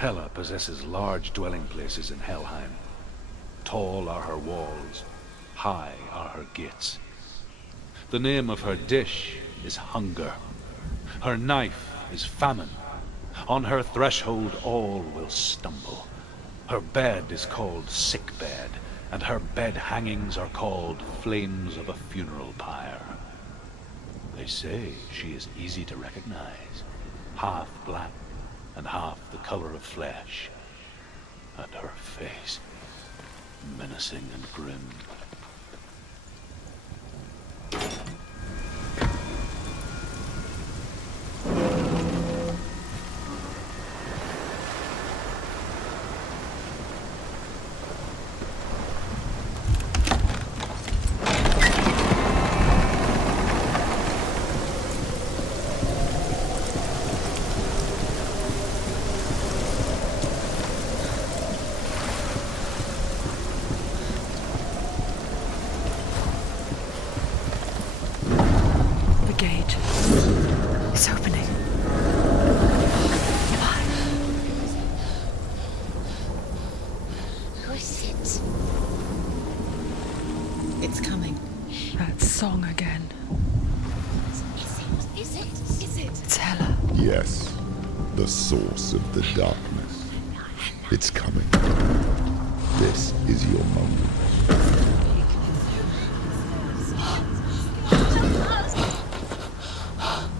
Hela possesses large dwelling places in Helheim. Tall are her walls, high are her gates. The name of her dish is hunger. Her knife is famine. On her threshold all will stumble. Her bed is called sick bed, and her bed hangings are called flames of a funeral pyre. They say she is easy to recognize, half black and half the color of flesh, and her face menacing and grim. Song again. Is it? It's Hela. Yes, the source of the darkness. It's coming. This is your moment.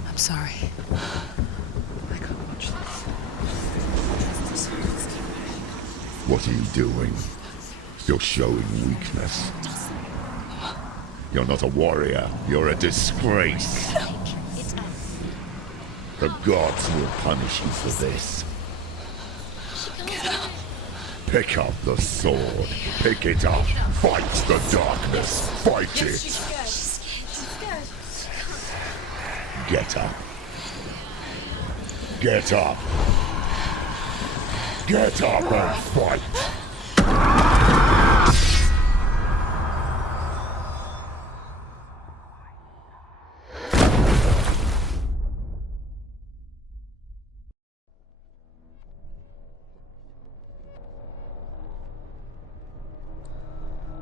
I'm sorry. I can't watch this. What are you doing? You're showing weakness. You're not a warrior. You're a disgrace. The gods will punish you for this. Get up. Pick up the sword. Pick it up. Fight the darkness. Fight it. Get up. Get up. Get up and fight.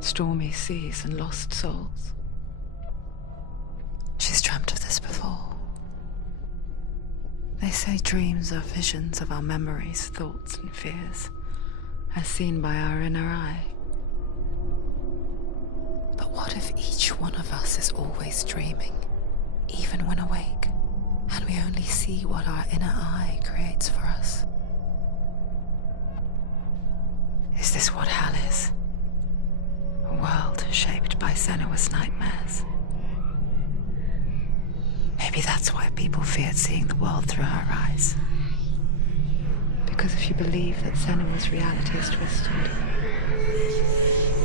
Stormy seas and lost souls. She's dreamt of this before. They say dreams are visions of our memories, thoughts and fears, as seen by our inner eye. But what if each one of us is always dreaming, even when awake, and we only see what our inner eye creates for us? Is this what hell is? A world shaped by Senua's nightmares. Maybe that's why people feared seeing the world through her eyes. Because if you believe that Senua's reality is twisted,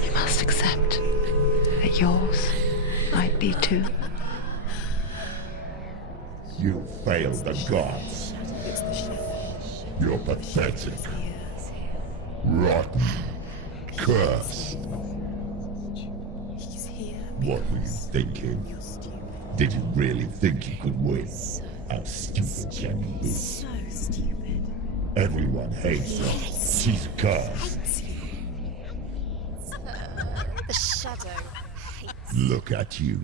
you must accept that yours might be too. You failed the gods. You're pathetic. Rotten. Cursed. What were you thinking? Did you really think you could win? How stupid can you be? So stupid. Everyone hates her. She's cursed. The shadow hates. Look at you.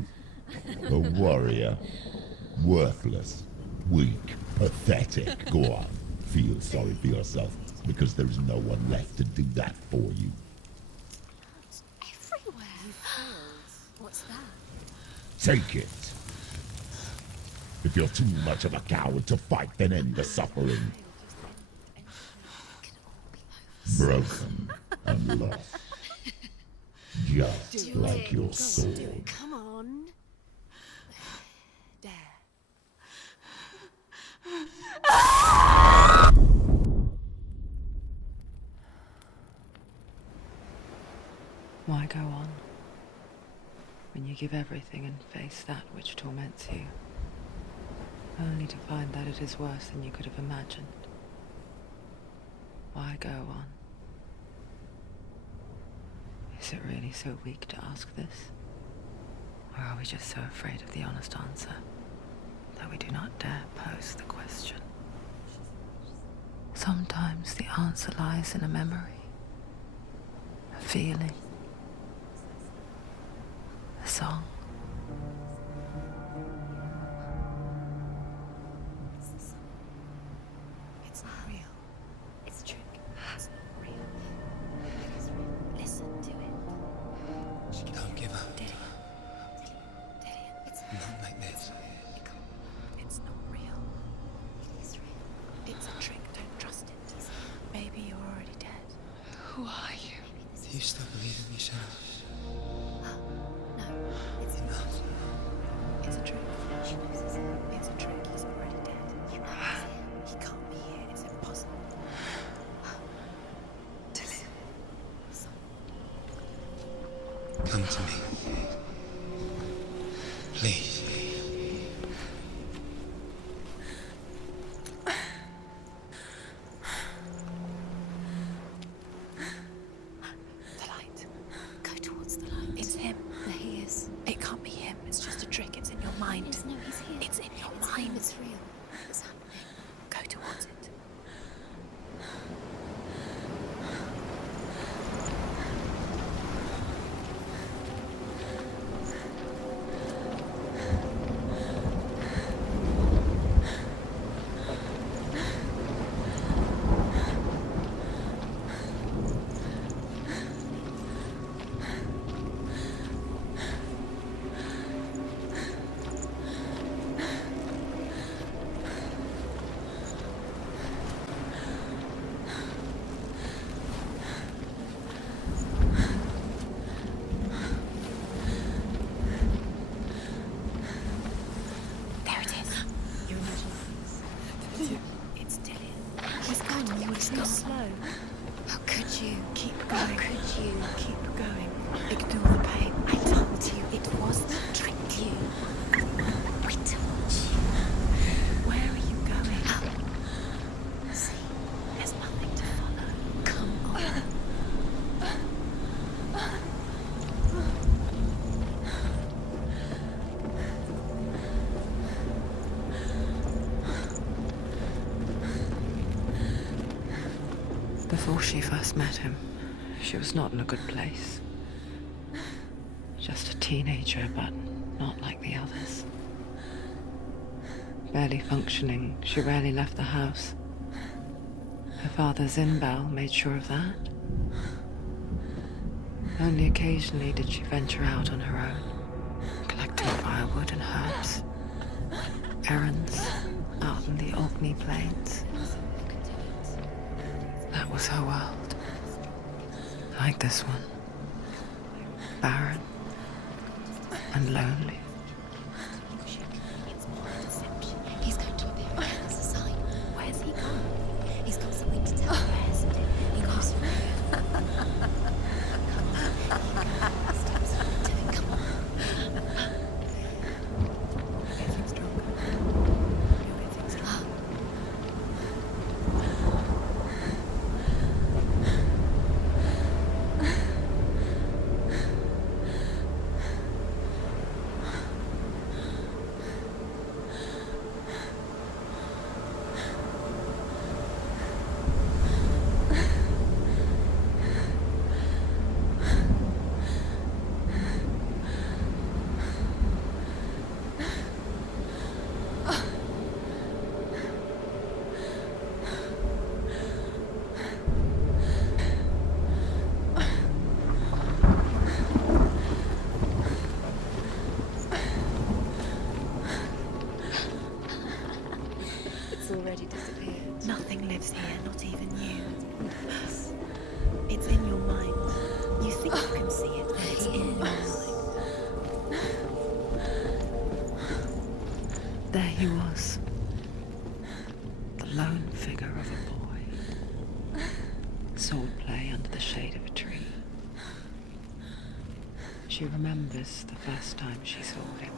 A warrior. Worthless. Weak. Pathetic. Go on. Feel sorry for yourself, because there is no one left to do that for you. Everywhere. What's that? Take it. If you're too much of a coward to fight, then end the suffering. Broken and lost. Just like your sword. Come on. There. Why go on when you give everything and face that which torments you, only to find that it is worse than you could have imagined? Why go on? Is it really so weak to ask this? Or are we just so afraid of the honest answer that we do not dare pose the question? Sometimes the answer lies in a memory, a feeling, a song. It's not real. It's a trick. It's not real. It's real. Listen to it. Don't give up. Dillion. It's Not like this. It's not real. It is real. It's a trick. Don't trust it. Maybe you're already dead. Who are you? Do you still believe in me, Senua? No, it's You're not. It's a trick. She knows it's a trick. He's already dead. He can't be here. It's impossible. Dillion. Come to me. Please. The light. Go towards the light. It's him. There he is. It can't be him. It's just a trick. It's in your mind. No, he's here. It's in your mind. It's real. It's happening. Go towards it. There it is. You imagine it's Dillion. He's gone. You were too slow. How could you? Keep going. How could you? Keep going. Ignore the pain. I told you it was the trick. You. I told you. Where are you going? See, there's nothing to follow. Come on. Before she first met him, she was not in a good place. Just a teenager, but not like the others. Barely functioning, she rarely left the house. Her father Zinbal made sure of that. Only occasionally did she venture out on her own, collecting firewood and herbs. Errands out in the Orkney Plains. That was her world. Like this one. Barren and lonely. He's going to appear again as a sign. Where's he gone? He's got something to tell. Where's it? He knows. Come on. Get things stronger. You'll get things stronger. Already disappeared. Nothing lives here, not even you. It's in your mind. You think you can see it, but it's in your mind. There he was. The lone figure of a boy. Swordplay under the shade of a tree. She remembers the first time she saw him.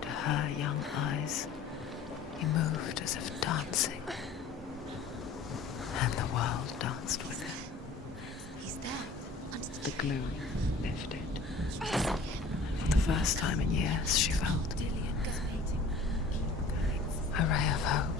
To her young eyes, he moved as if dancing. And the world danced with him. He's there. Under the The gloom lifted. For the first time in years, she felt Dillion is waiting. Keep going. a ray of hope.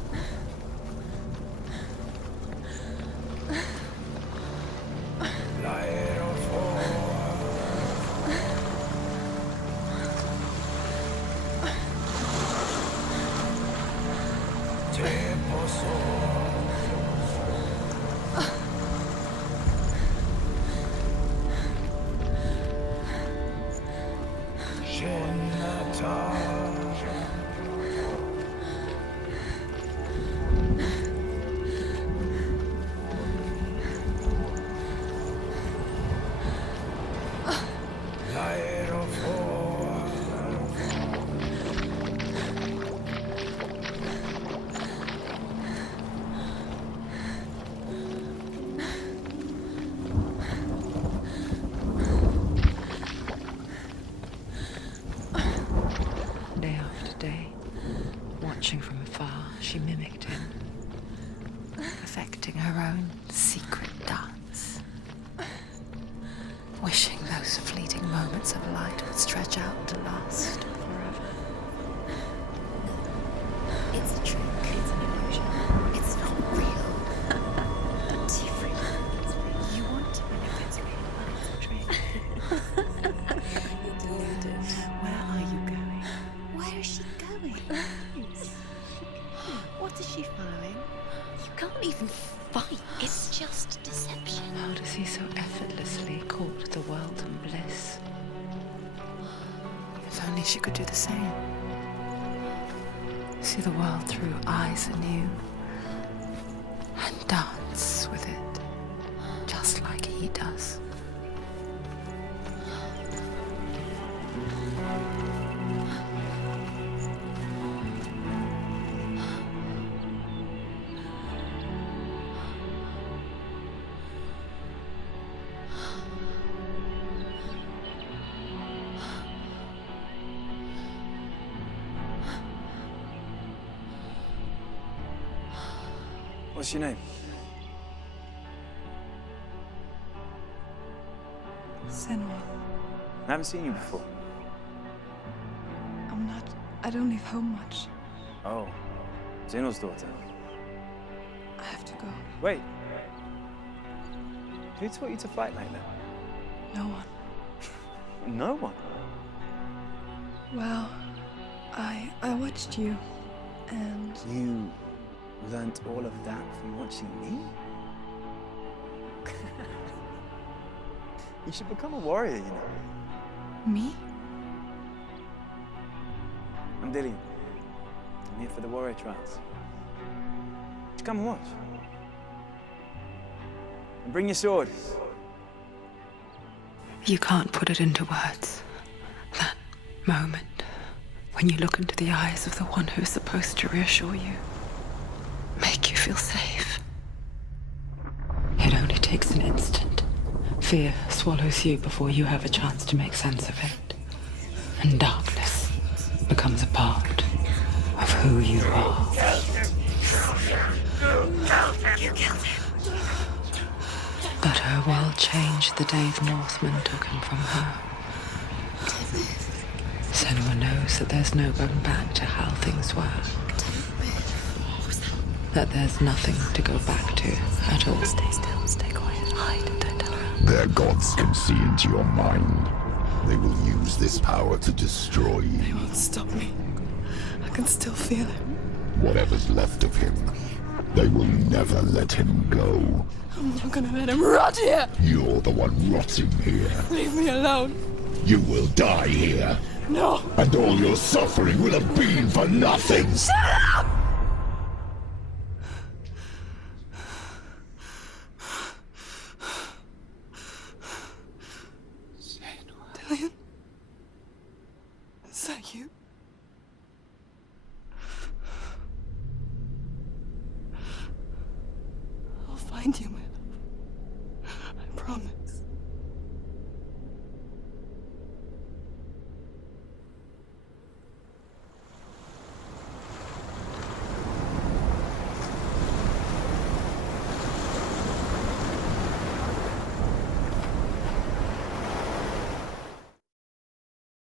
Day after day, watching from afar, she mimicked him, perfecting her own secret dance, wishing those fleeting moments of light would stretch out to last forever. It's a trick. It's an illusion. It's not real. But different. You want to believe it's real, but it's a trick. You're deluded. Where are you going? Where is she going? What is she following? You can't even fight. It's just deception. How does he so effortlessly court the world and bliss? If only she could do the same. See the world through eyes anew and dance with it, just like he does. What's your name? Senua. I haven't seen you before. I don't leave home much. Oh, Zeno's daughter. I have to go. Wait. Who taught you to fight like that? No one. No one. Well, I watched you, and You learnt all of that from watching me? You should become a warrior, you know. me? I'm Dillion. I'm here for the warrior trials. Just come and watch. And bring your sword. You can't put it into words. That moment when you look into the eyes of the one who is supposed to reassure you, make you feel safe. It only takes an instant. Fear swallows you before you have a chance to make sense of it. And darkness becomes a part of who you are. You killed him. But her world changed the day the Northmen took him from her. Senua knows that there's no going back to how things were. That there's nothing to go back to at all. Stay still, stay quiet, hide, don't tell her. Their gods can see into your mind. They will use this power to destroy They you. won't stop me. I can still feel it. Whatever's left of him, they will never let him go. I'm not gonna let him rot here. You're the one rotting here. Leave me alone. You will die here. No. And all your suffering will have been for nothing. Shut up! Dillion? Is that you? I'll find you, my